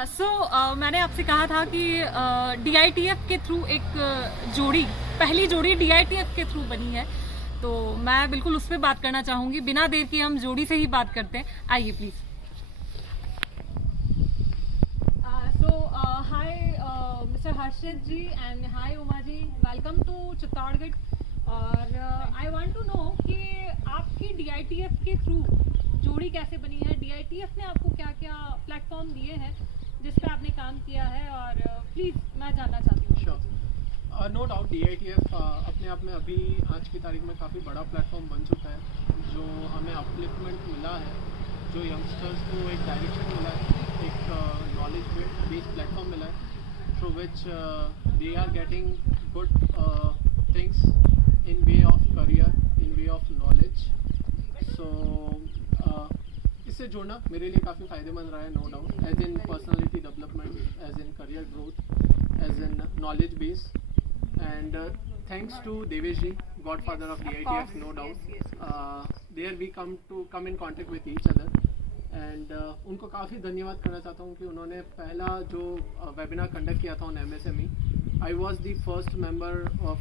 मैंने आपसे कहा था कि DITF के थ्रू एक पहली जोड़ी DITF के थ्रू बनी है, तो मैं बिल्कुल उस पर बात करना चाहूँगी। बिना देर की हम जोड़ी से ही बात करते हैं, आइए please. Hi mister Harshit ji and hi Uma ji, welcome to Chittorgarh. और आई वांट टू नो कि आपकी DITF के थ्रू जोड़ी कैसे बनी है, DITF ने आपको क्या क्या प्लेटफॉर्म दिए हैं जिस पे आपने काम किया है, और प्लीज़ मैं जानना चाहती हूँ। श्योर, नो डाउट DITF अपने आप में अभी आज की तारीख में काफ़ी बड़ा प्लेटफॉर्म बन चुका है, जो हमें अपलिफ्टमेंट मिला है, जो यंगस्टर्स को एक डायरेक्शन मिला है, एक नॉलेज बेस्ड प्लेटफॉर्म मिला है, through which they are getting good things in way of career, in way of knowledge. So इससे जुड़ना मेरे लिए काफ़ी फ़ायदेमंद रहा है, no doubt, as in personality development, as in career growth, as in knowledge base. And thanks to Devesh ji, godfather of DITF, no doubt. There we come in contact with each other. And उनको काफ़ी धन्यवाद करना चाहता हूँ कि उन्होंने पहला जो वेबिनार कंडक्ट किया था on MSME, I was the first member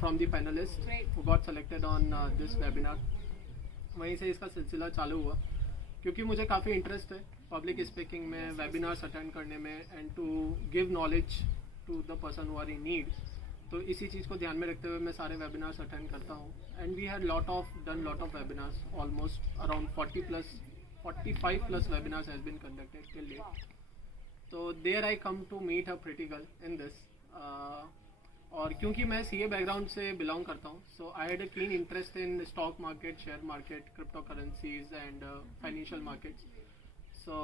from the panelists who got selected on this webinar. वहीं से इसका सिलसिला चालू हुआ, क्योंकि मुझे काफ़ी इंटरेस्ट है पब्लिक स्पीकिंग में, वेबिनार्स अटेंड करने में, and to give knowledge to the person who are in need. तो इसी चीज़ को ध्यान में रखते हुए मैं सारे वेबिनार्स अटेंड करता हूँ, and we had done lot of webinars, almost around 45 plus webinars has been conducted till date. तो there I come to meet a pretty girl in this, और क्योंकि मैं CA बैकग्राउंड से बिलोंग करता हूँ, सो आई had a keen interest in stock market, share market, crypto currencies and financial markets. So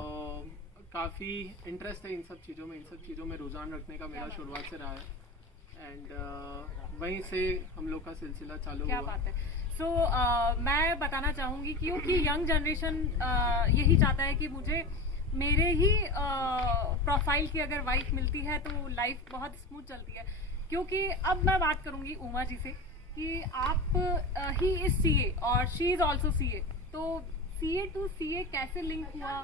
काफ़ी interest है इन सब चीज़ों में रुझान रखने का मेरा शुरुआत से रहा है, एंड वहीं से हम लोग का सिलसिला चालू क्या हुआ। बात है। मैं बताना चाहूँगी क्योंकि यंग जनरेशन यही चाहता है कि मुझे मेरे ही प्रोफाइल की अगर वाइफ मिलती है तो लाइफ बहुत स्मूथ चलती है। क्योंकि अब मैं बात करूँगी उमा जी से कि आप ही इज CA और शी इज़ ऑल्सो CA, तो CA to CA कैसे लिंक हुआ,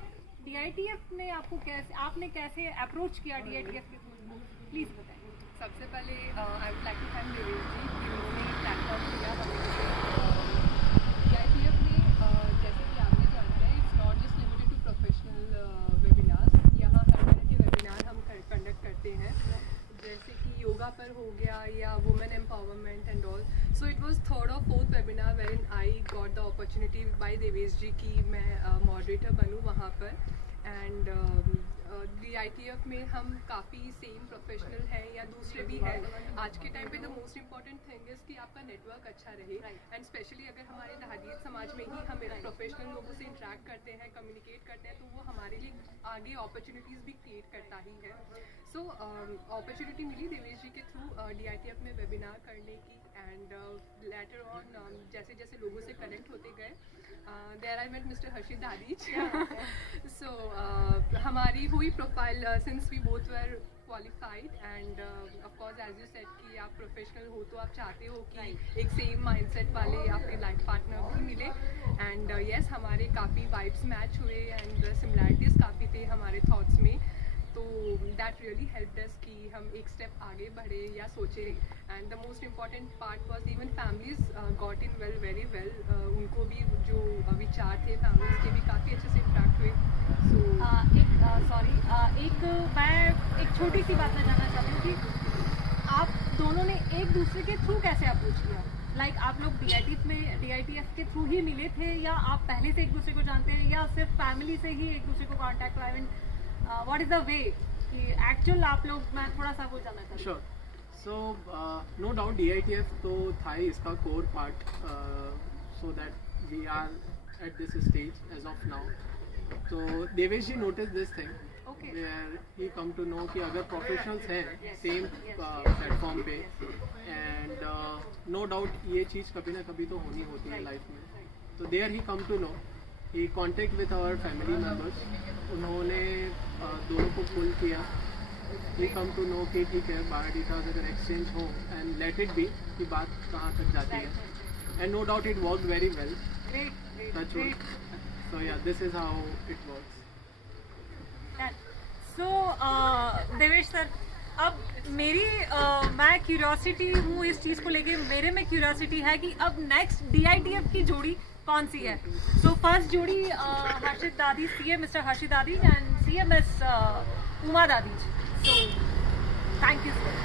DITF ने आपने कैसे अप्रोच किया DITF के थ्रू, प्लीज़ बताएं। सबसे पहले I would like to thank Devesh ji कि उन्होंने प्लेटफॉर्म दिया हमें। DITF में जैसे कि आपने जानते हैं, it's not just limited to professional webinars. यहाँ हर तरह के वेबिनार हम कंडक्ट करते हैं, जैसे कि योगा पर हो गया या women empowerment and all. So it was third और fourth webinar were in I got the opportunity by Devesh ji कि मैं मॉडरेटर बनूँ वहाँ पर। एंड DITF में हम काफ़ी सेम प्रोफेशनल हैं या दूसरे भी हैं। आज के टाइम पे the most important thing is कि आपका नेटवर्क अच्छा रहे, एंड स्पेशली अगर हमारे दहाड़िए समाज में ही हम प्रोफेशनल लोगों से इंटरेक्ट करते हैं, कम्युनिकेट करते हैं, तो वो हमारे लिए आगे अपॉर्चुनिटीज़ भी क्रिएट करता ही है। सो अपॉर्चुनिटी मिली देवेश जी के थ्रू DITF में वेबिनार करने की, एंड लेटर ऑन जैसे जैसे लोगों से कनेक्ट होते गए, there I met mister Harshit Dadhich. So हमारी हुई profile since we both were qualified, and of course as you said कि आप प्रोफेशनल हो तो आप चाहते हो कि एक सेम माइंडसेट वाले आपके लाइफ पार्टनर भी मिले, एंड यस हमारे काफ़ी वाइब्स मैच हुए एंड सिमिलैरिटीज़ काफ़ी थे हमारे थॉट्स में। तो दैट रियली हेल्प्ड अस कि हम एक स्टेप आगे बढ़े या सोचे, and the most important part was even families got in very well. उनको भी जो विचार थे फैमिलीज के भी काफ़ी अच्छे से इंटरेक्ट हुए। सो मैं एक छोटी सी बात मैं जानना चाहती हूँ कि आप दोनों ने एक दूसरे के थ्रू कैसे अप्रोच किया, लाइक आप लोग DITF के थ्रू ही मिले थे, या आप पहले से एक दूसरे को जानते हैं, या सिर्फ फैमिली से ही एक दूसरे को कॉन्टैक्ट हुआ, व्हाट इज़ द वे कि एक्चुअल आप लोग, मैं थोड़ा सा वो जानना चाहती हूँ। Sure, so no doubt DITF तो था ही इसका core part, so that we are at this stage as of now. तो Devesh ji notice this thing where he come to know कि अगर प्रोफेशनल्स हैं सेम प्लेटफॉर्म पे, एंड नो डाउट ये चीज़ कभी ना कभी तो होनी होती है लाइफ में। तो there he come to know, he contact with our family members, उन्होंने दोनों को पुल किया। ही कम टू नो कि ठीक है बायोडाटा अगर एक्सचेंज हो, एंड लेट इट बी कि बात कहाँ तक जाती है, and no doubt it work very well. So yeah, this is how it works. So Devesh sir, अब मेरी मैं क्यूरियोसिटी हूँ इस चीज़ को लेके, मेरे में क्यूरियोसिटी है कि अब नेक्स्ट DITF की जोड़ी कौन सी है. सो फर्स्ट जोड़ी हर्षित दादी, CM मिस्टर हर्षित दादी एंड CMS उमा दादी. So thank you sir.